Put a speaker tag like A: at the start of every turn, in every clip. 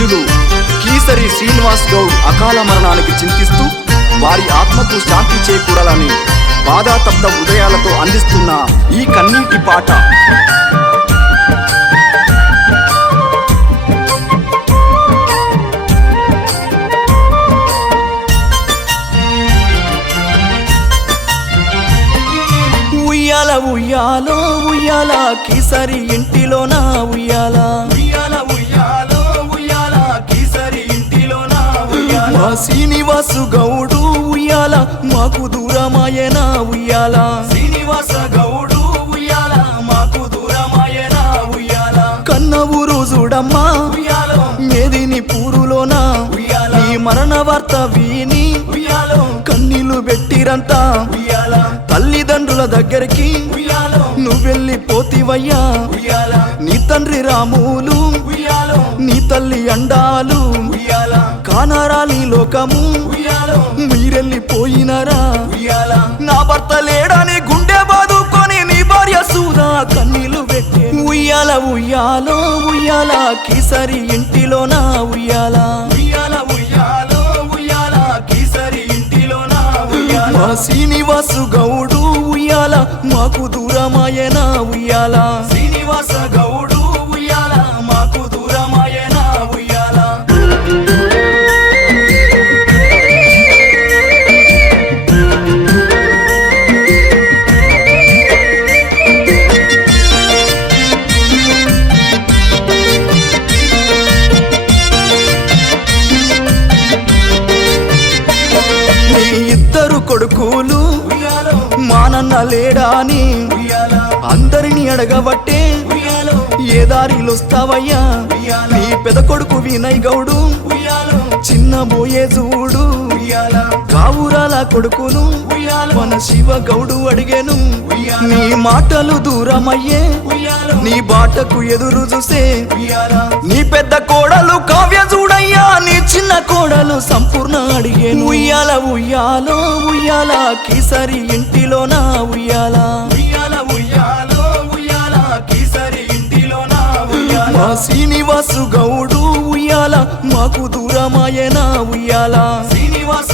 A: పూజ్యులు కీసరి శ్రీనివాస్ గౌడ్ అకాల మరణానికి చింతిస్తూ వారి ఆత్మకు శాంతి చేకూడాలని బాధాతప్త ఉదయాలతో అందిస్తున్న ఈ కన్నీటి పాట.
B: ఉయ్యాల ఉయ్యాలో ఉయ్యాల కిసరి ఇంటిలోన శ్రీనివాసు గౌడు ఉయ్యాల మాకు దూరమాయన ఉయ్యాల.
A: శ్రీనివాస గౌడు ఉయ్యాల మాకు దూరమాయన ఉయ్యాల.
B: కన్న ఊరు చూడమ్మా
A: ఉయ్యాలో.
B: మేదిని పూరులోన
A: ఉయ్యాల.
B: నీ మరణ వార్త విని
A: ఉయ్యాలో.
B: కన్నీళ్ళు పెట్టిరంతా
A: ఉయ్యాల.
B: తల్లిదండ్రుల దగ్గరికి
A: ఉయ్యాలో.
B: నువ్వెళ్ళి పోతివయ్యా.
A: ఉయ్యాల.
B: నీ తండ్రి రాములు
A: ఉయ్యాలో.
B: నీ తల్లి అండాలు
A: ఉయ్యాల
B: కానరాలి లోకము.
A: ఉయ్యాలో
B: మీరెళ్ళిపోయినరా? నా భర్త లేడని గుండె బాదుకొని నీ భార్య సూదా కన్నీళ్ళు పెట్టి. ఉయ్యాల ఉయ్యాలో ఉయ్యాల కిసరి ఇంటిలోనా ఉయ్యాల?
A: ఉయ్యాల
B: మా శ్రీనివాసు గౌడు ఉయ్యాల మాకు దూరమాయన ఉయ్యాల?
A: శ్రీనివాస
B: అడగబట్టే
A: ఉయ్యాలో.
B: ఏ దారిలొస్తావయ్యా
A: ఉయ్యాల.
B: నీ పెద కొడుకు వినయ్ గౌడు.
A: ఉయ్యాలో.
B: చిన్న బోయే చూడు
A: ఉయ్యాల.
B: కావురాల కొడుకును.
A: ఉయ్యాల.
B: మన శివ గౌడు అడిగేను. నీ మాటలు దూరమయ్యే.
A: ఉయ్యాలో.
B: నీ బాటకు ఎదురు చూసే.
A: ఉయ్యాల.
B: నీ పెద్ద కోడలు కావ్య చూడయ్యా నీ చిన్న కోడలు సంపూర్ణ అడిగేను. ఉయ్యాల. ఉయ్యాలో ఉయ్యాల. కిసరి ఇంటిలోన? ఉయ్యాల. మా శ్రీనివాసు గౌడు ఉయ్యాల మాకు దూరమాయన ఉయ్యాల?
A: శ్రీనివాస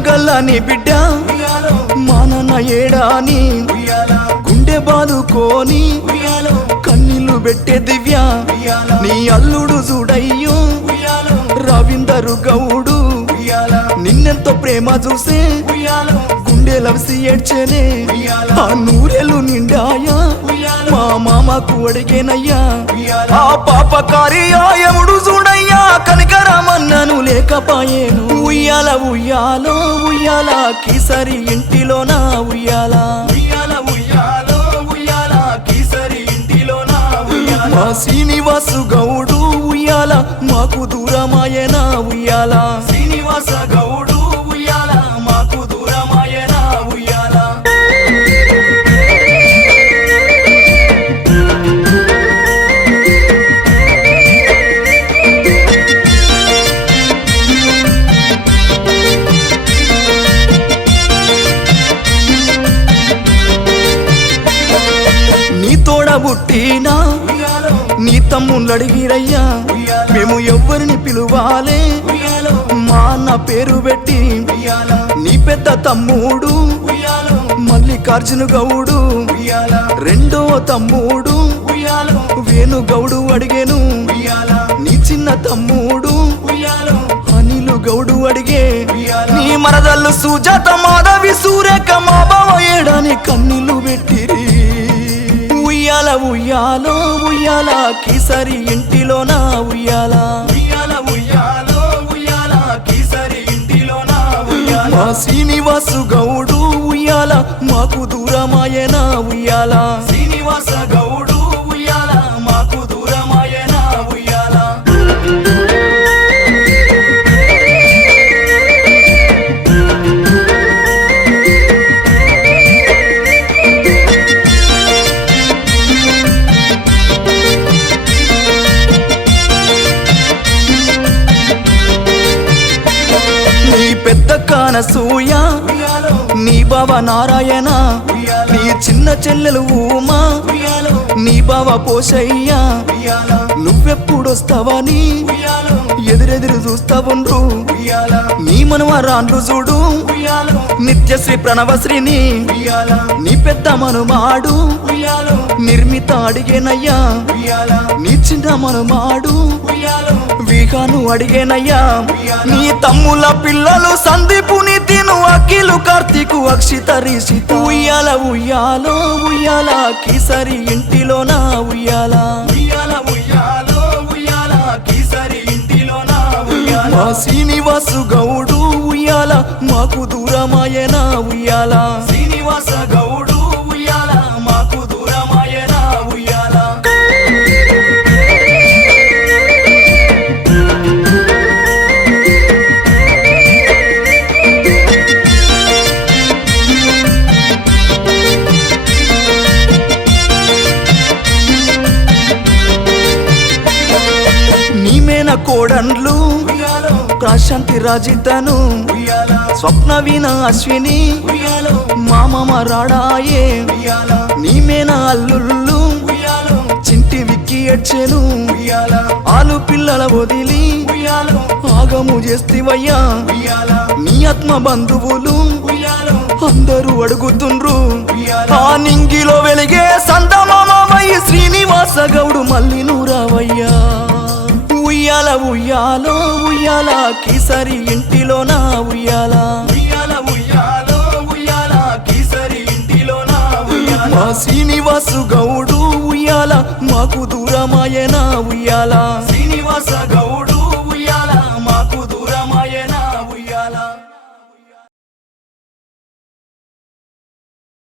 B: ప్రేమగల్ల నీ బిడ్డ
A: మా
B: మానన్న ఏడాని గుండె బాదుకోని
A: కన్నీళ్ళు
B: కన్నీళ్ళు పెట్టే దివ్య నీ అల్లుడు చూడయ్యో రవీందరు గౌడు నిన్నెంతో ప్రేమ చూసే
A: ఉయ్యాలో
B: గుండె ఆ నూరెలు నిండాయా?
A: ఉయ్యాల
B: మా మామకు అడిగేనయ్యా.
A: ఉయ్యాల
B: ఆ పాప ఆయముడు చూడయ్యా. కనికరామన్నను లేకపాయేను. ఉయ్యాల ఉయ్యాలో ఉయ్యాల. కిసరి ఇంటిలోన ఉయ్యాల?
A: ఉయ్యాలో కీసరి ఇంటిలోన ఉయ్యాల
B: మా శ్రీనివాసు గౌడు ఉయ్యాల. మాకు దూరమాయన ఉయ్యాల?
A: శ్రీనివాస గౌడు
B: పుట్టినా నీ తమ్ముళ్ళు అడిగిరయ్యా మేము ఎవ్వరిని పిలువాలే. మా అన్న పేరు పెట్టి నీ పెద్ద తమ్ముడు మల్లికార్జున గౌడు రెండో తమ్ముడు వేణు గౌడు అడిగేను. నీ చిన్న తమ్ముడు అనిలు గౌడు అడిగే. నీ మరదల్లు సుజాత మాధవి సూర్యక మా బావ ఏడాని కన్నీళ్ళు పెట్టిరి. ఉయ్యాల ఉయ్యాలో ఉయ్యాల కిసరి ఇంటిలోన ఉయ్యాల.
A: ఉయ్యాల ఉయ్యాలో ఉయ్యాల కీసరి ఇంటిలోన ఉయ్యాల.
B: మా శ్రీనివాసు గౌడు ఉయ్యాల మాకు దూరమాయన ఉయ్యాల.
A: శ్రీనివాస గౌడు
B: కానసూయ నీ బావ నారాయణ నీ చిన్న చెల్లెలు ఊమా నీ బావ పోషయ్య. నువ్వెప్పుడొస్తావని ఎదురెదురు చూస్తావుండ్రు. నీ మనవరాండ్రు చూడు. నిత్యశ్రీ ప్రణవశ్రీని నీ పెద్ద మనుమాడు నిర్మిత అడిగేనయ్యా నీ చిన్న మనుమాడు విహాను అడిగేనయ్యా. నీ తమ్ముల పిల్లలు సందీపుని తిను అఖిలు కార్తీకు అక్షిత రిషిత ఉయ్యాల ఉయ్యాలో ఉయ్యాల కిసరి ఇంటిలోన ఉయ్యాల ఉయ్యాల ఉయ్యాలో ఉయ్యాల కిసరి ఇంటిలోన ఉయ్యాల. మా శ్రీనివాసు గౌడు ఉయ్యాల మాకు దూరమాయన ఉయ్యాల. శ్రీనివాస గౌడు కోడన్లు. ప్రశాంతి రాజితను. స్వప్న విన అశ్విని మామమ రాడాయే నీమేన అల్లుళ్ళు. చింటి విక్కి ఎడ్చెను ఆలు పిల్లల వదిలి. ఆగము చేస్తివయ్యా. నీ ఆత్మ బంధువులు. అందరూ అడుగుతుండ్రు. ఆ నింగిలో వెలిగే సందం ఉయ్యాలో ఉయ్యాల కిసరి ఇంటిలోన ఉయ్యాల. ఉయ్యాల ఉయ్యాలో ఉయ్యాల కిసరి ఇంటిలోన ఉయ్యాల. మా శ్రీనివాసు గౌడు ఉయ్యాల మాకు దూరమాయన ఉయ్యాల.